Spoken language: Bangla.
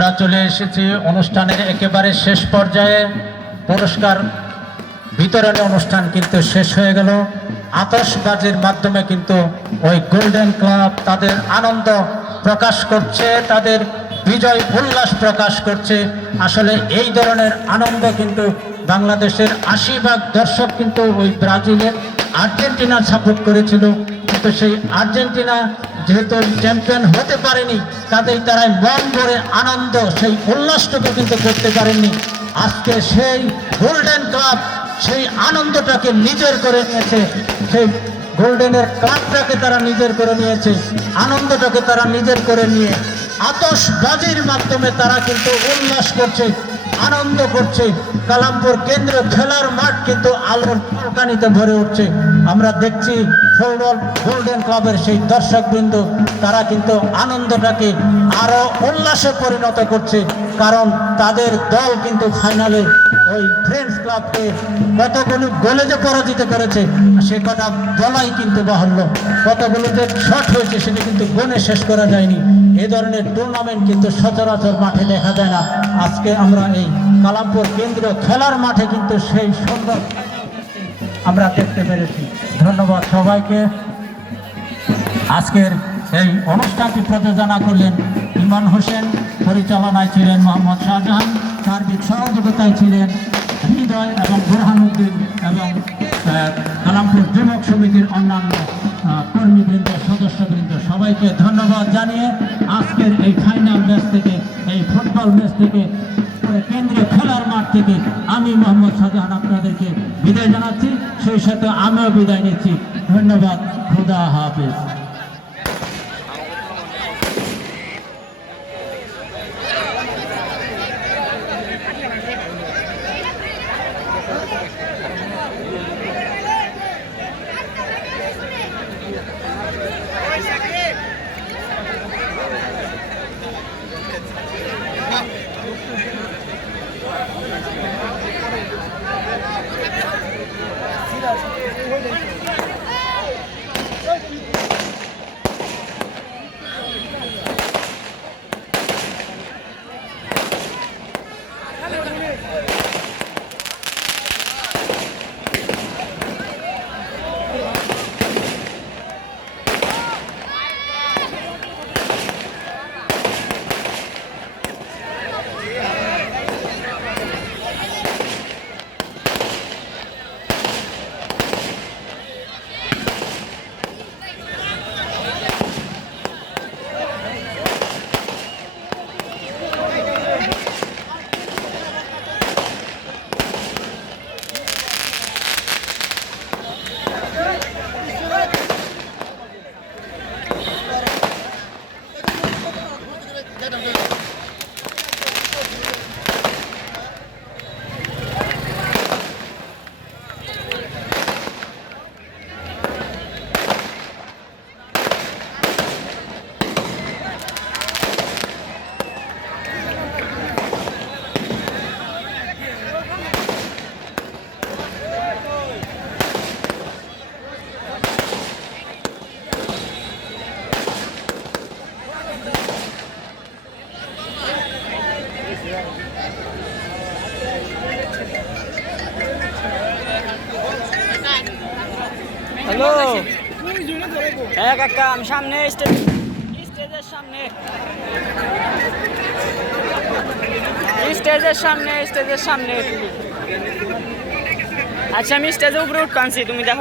আমরা চলে এসেছি অনুষ্ঠানের একেবারে শেষ পর্যায়ে। পুরস্কার বিতরণী অনুষ্ঠান কিন্তু শেষ হয়ে গেল। আতশবাজির মাধ্যমে কিন্তু ওই গোল্ডেন ক্লাব তাদের আনন্দ প্রকাশ করছে, তাদের বিজয় উল্লাস প্রকাশ করছে। আসলে এই ধরনের আনন্দ কিন্তু বাংলাদেশের ৮০% দর্শক কিন্তু ওই ব্রাজিলের আর্জেন্টিনার সাপোর্ট করেছিল, কিন্তু সেই আর্জেন্টিনা যেহেতু চ্যাম্পিয়ন হতে পারেনি, কাজেই তারা মন ভরে আনন্দ সেই উল্লাসটুকু কিন্তু করতে পারেননি। আজকে সেই গোল্ডেন ক্লাব সেই আনন্দটাকে নিজের করে নিয়েছে, সেই গোল্ডেনের ক্লাবটাকে তারা নিজের করে নিয়েছে, আনন্দটাকে তারা নিজের করে নিয়ে আতশবাজির মাধ্যমে তারা কিন্তু উল্লাস করছে, আনন্দ করছে। কালামপুর কেন্দ্রীয় খেলার মাঠ কিন্তু আলোর ঝলকানিতে ভরে উঠছে। আমরা দেখছি ফুটবল গোল্ডেন ক্লাবের সেই দর্শকবৃন্দ তারা কিন্তু আনন্দটাকে আরো উল্লাসে পরিণত করছে, কারণ তাদের দল কিন্তু ফাইনালে ওই ফ্রেন্ডস ক্লাবকে কতগুলো গোলে যে পরাজিত করেছে সে কথা বলাই কিন্তু বাহুল্য। কতগুলো যে শট হয়েছে সেটা কিন্তু গনে শেষ করা যায়নি। এ ধরনের টুর্নামেন্ট কিন্তু সচরাচর মাঠে দেখা যায় না। আজকে আমরা এই কালামপুর কেন্দ্রীয় খেলার মাঠে কিন্তু সেই সুন্দর আমরা দেখতে পেরেছি। ধন্যবাদ সবাইকে। আজকের এই অনুষ্ঠানটি প্রযোজনা করলেন ইমান হোসেন, পরিচালনায় ছিলেন মোহাম্মদ শাহজাহান, সার্বিক সহযোগিতায় ছিলেন হৃদয় এবং বুরহানুদ্দিন এবং কালামপুর যুবক সমিতির অন্যান্য কর্মীবৃন্দ, সদস্যবৃন্দ, সবাইকে ধন্যবাদ জানিয়ে আজকের এই ফাইনাল ম্যাচ থেকে, এই ফুটবল ম্যাচ থেকে, কেন্দ্রীয় খেলার মাঠ থেকে আমি মোহাম্মদ শাহজাহান আপনাদেরকে বিদায় জানাচ্ছি। সেই সাথে আমিও বিদায় নিচ্ছি। ধন্যবাদ। খুদা হাফেজ। হ্যালো, হ্যাঁ কাকা, আমি সামনে স্টেজের সামনে আচ্ছা, আমি স্টেজের উপরে উঠতে আনছি, তুমি দেখো।